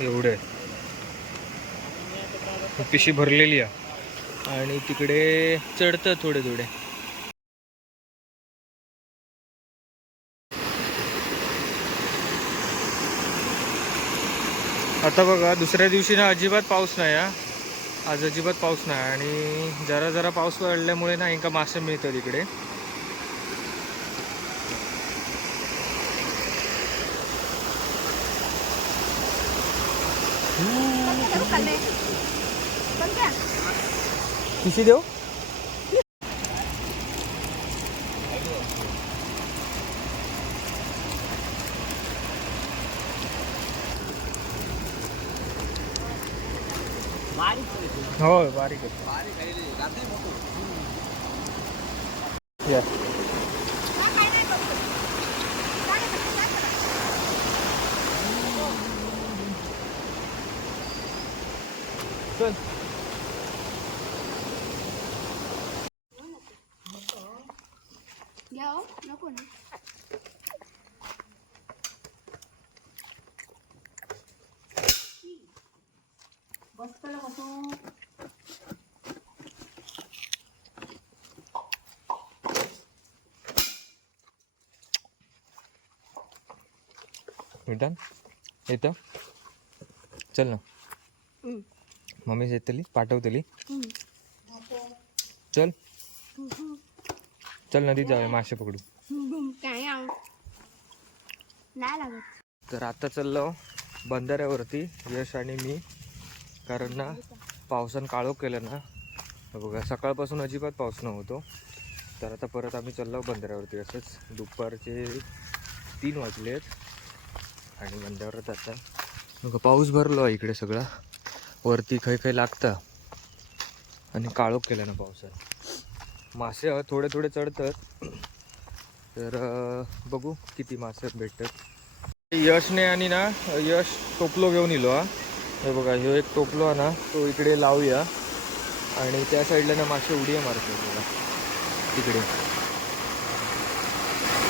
एवढे पिशी भरलेली आहे आणि तिकडे चढतं थोडे थोडे. आता बघा दुसऱ्या दिवशी ना अजिबात पाऊस नाही हा. आज अजिबात पाऊस नाही आणि जरा जरा पाऊस पडल्यामुळे ना इंका मासे मिळतात इकडे. किती देऊ? हो बारीक चल. नको ना. मिटन येतं चल ना. मम्मी येतली पाठवतली. चल चल नदीत जाऊया मासे पकडू. नाही लागत. तर आता चाललो बंधाऱ्यावरती यश आणि मी, कारण ना पावसानं काळोख केलं ना. बघा सकाळपासून अजिबात पाऊस नव्हतो. तर आता परत आम्ही चाललो बंधाऱ्यावरती. असंच दुपारचे 3 वाजलेत आणि बंधाऱ्यावर आता बघा पाऊस भरलो आहे इकडे सगळा. वरती खै खै लागतं आणि काळोख केलं ना पावसानं. मासे थोडे थोडे चढतात. तर बघू किती मासे भेटतात. यशने आणि ना यश टोपलो घेऊन इलो हा. हे बघा ह्यो एक टोपलो आहे ना, तो इकडे लावूया आणि त्या साईडला ना मासे उडी मारतात बघा. तिकडे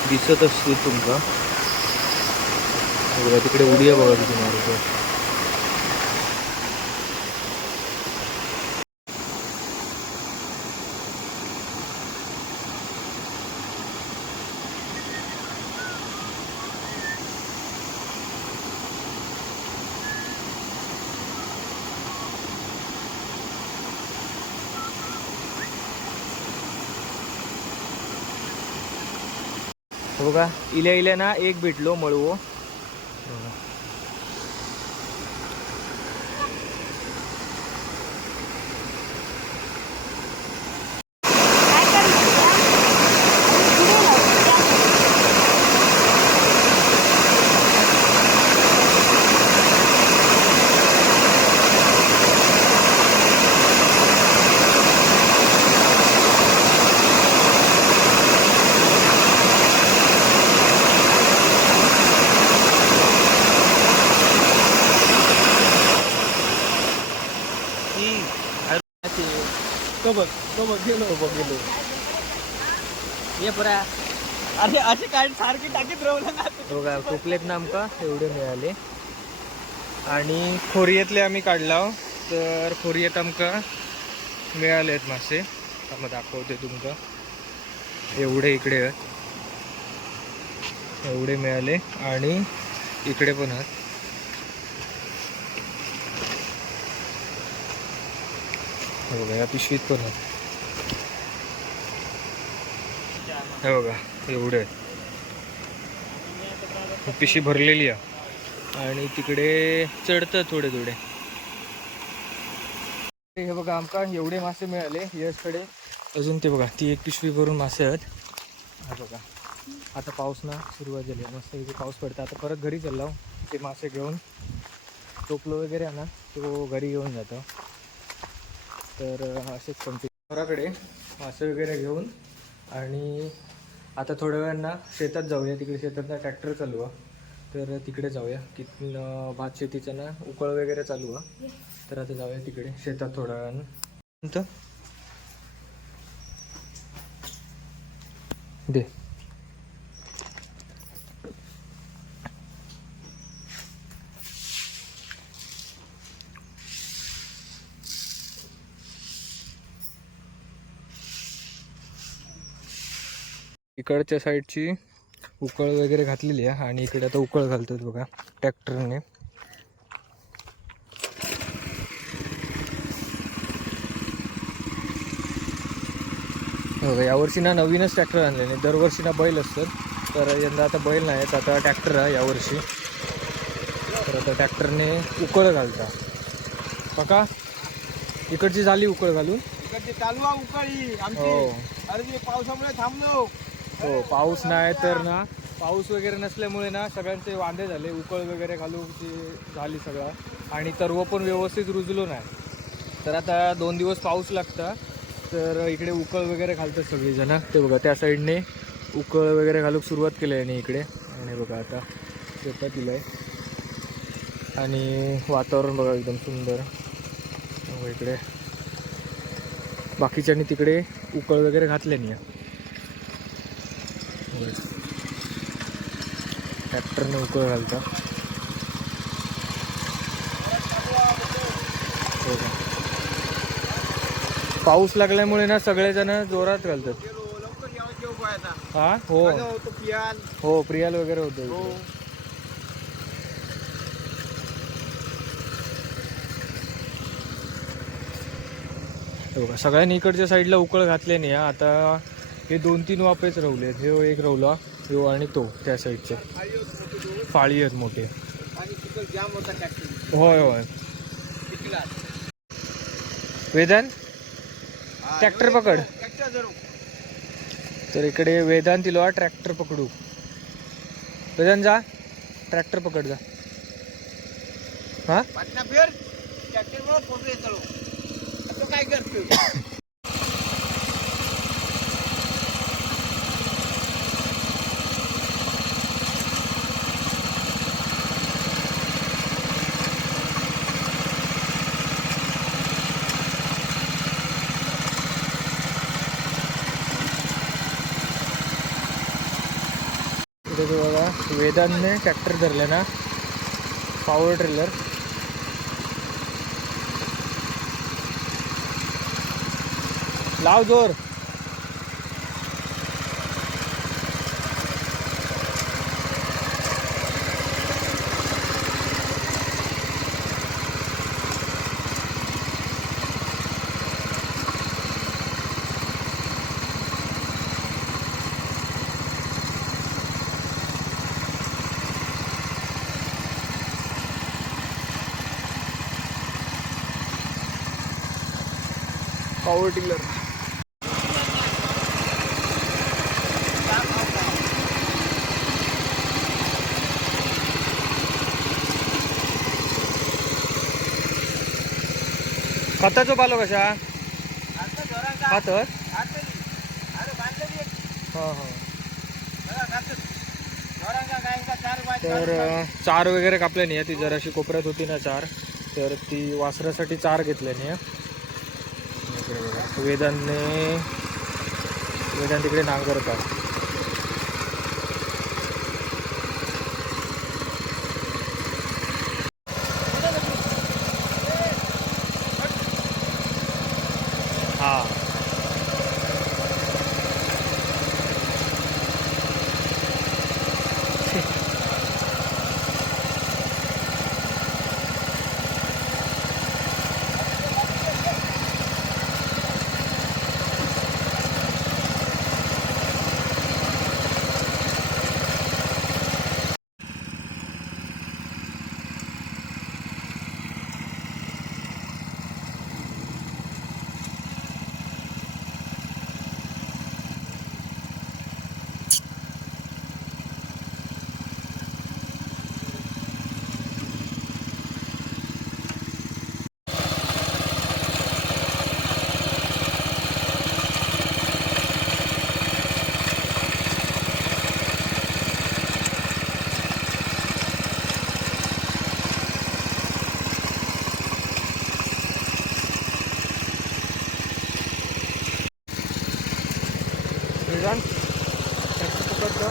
दिसत असतील तुमका बघा, तिकडे उडी बघा किती मारतो. बघा इल्या इल्या ना एक भेटलो मळवो. गेलो ये पुरा अरे असे काय सारखी टाकीत राहू ना. बघा कुपलेत ना आमका एवढे मिळाले आणि खोरियेतले आम्ही काढला. तर खोरियेत आमका मिळालेत मासे. मग दाखवते तुमका. एवढे इकडे आहेत, एवढे मिळाले आणि इकडे पण आहेत. बघा या पिशवीत पण आहेत. हे बघा एवढे आहेत. पिशी भरलेली आहे आणि तिकडे चढतं थोडे थोडे. हे बघा आमका एवढे मासे मिळाले यशकडे. अजून ते बघा ती एक पिशवी भरून मासे आहेत. हा बघा आता पाऊस ना सुरुवात झाली. मस्त इथे पाऊस पडतं. आता परत घरी चाललो ते मासे घेऊन. टोपलो वगैरे आहे ना तो घरी घेऊन जातो. तर असेच कंटिन्यू घराकडे मासे वगैरे घेऊन आणि आता थोड्या वेळांना शेतात जाऊया. तिकडे शेतात ना ट्रॅक्टर चालू आहे. तर तिकडे जाऊया. तिथून भात शेतीचं ना उकळ वगैरे चालू आहे. तर आता जाऊया तिकडे शेतात थोड्या वेळानं. दे इकडच्या साईडची उकळ वगैरे घातलेली आहे आणि इकडे आता उकळ घालतात बघा ट्रॅक्टरने. बघा यावर्षी ना नवीनच ट्रॅक्टर आणले नाही, दरवर्षी ना बैल असतात, तर यंदा आता बैल नाहीत, आता ट्रॅक्टर आहे यावर्षी. तर आता ट्रॅक्टरने उकळ घालता. बघा इकडची झाली उकळ घालून. इकडची चालू आहे उकळी आमची. हो अरे मी पावसामुळे थांबलो. हो, पाऊस नाही तर ना, पाऊस वगैरे नसल्यामुळे ना सगळ्यांचे वांदे झाले. उकळ वगैरे घालून झाली सगळं आणि तरव पण व्यवस्थित रुजलो नाही. तर आता 2 दिवस पाऊस लागता, तर इकडे उकळ वगैरे घालतात सगळीजण. ते बघा त्या साईडने उकळ वगैरे घालून सुरुवात केली आहे इकडे. आणि बघा आता शेतात दिलं आहे आणि वातावरण बघा एकदम सुंदर. इकडे बाकीच्यांनी तिकडे उकळ वगैरे घातले नाही. ट्रॅक्टरने उकळ घालता. पाऊस लागल्यामुळे ना सगळेजण जोरात घालतात. हा हो हो, प्रियाल वगैरे होतो. बघा सगळ्यांनी इकडच्या साईडला उकळ घातले नाही. आता हे 2-3 वाफेच रवले. हे एक रवला, हे आणि तो त्या साईडचे फाळी आहेत मोठे. होय होय. वेदांत ट्रॅक्टर पकड. तर इकडे वेदांत तिला ट्रॅक्टर पकडू. वेदांत जा ट्रॅक्टर पकड जा. हा काय करतो. इथे बघा वेदांतने ट्रॅक्टर धरले ना, पॉवर ट्रेलर. लाव जोर. Power tiller. खताचो पालो कशा खात. तर चार वगैरे कापल्या नाही. ती जराशी कोपऱ्यात होती ना चार, तर ती वासरासाठी चार घेतल्या नाही. वेदांत तिकडे नांगरतात. हा वेदांत ट्रॅक्टर पकडतो.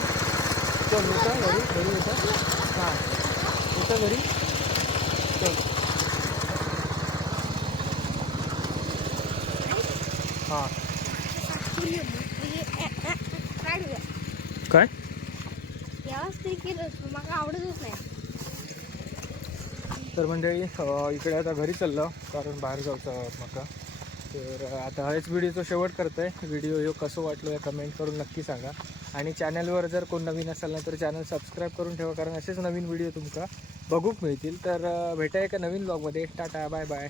चल येतं घरी येतं. हां येतं घरी. चल हां. काय यावंच तरी केलं मला आवडतच नाही. तर मंडळी इकडे आता घरी चाललो कारण बाहेर जायचं मका. तर आता हेच व्हिडिओचा शेवट करतो आहे. व्हिडिओ कसं वाटलं या कमेंट करून नक्की सांगा. आणि चॅनलवर जर कोण नवीन असेल ना तर चॅनल सबस्क्राईब करून ठेवा, कारण असेच नवीन व्हिडिओ तुमका बघूक मिळतील. तर भेटाय एका नवीन ब्लॉगमध्ये. Tata bye bye.